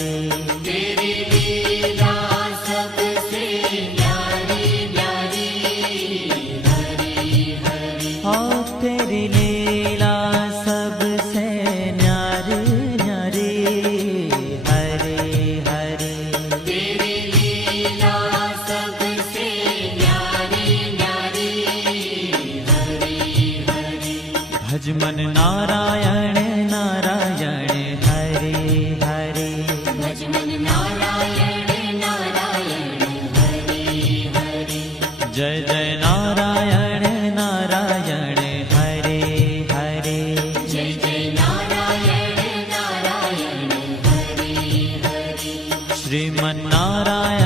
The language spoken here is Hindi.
हरे। तेरी लीला सबसे न्यारी न्यारी, हरि हरि। ओ तेरी लीला सबसे न्यारी न्यारी, हरे हरे। तेरी लीला सबसे न्यारी न्यारी, हरि हरि। भज मन नारायण नारायण, हरे हरे। भज मन नारायण नारायण, हरि हरि। जय जय नारायण नारायण, हरे हरे। जय जय नारायण नारायण, हरि हरि। श्रीमन नारायण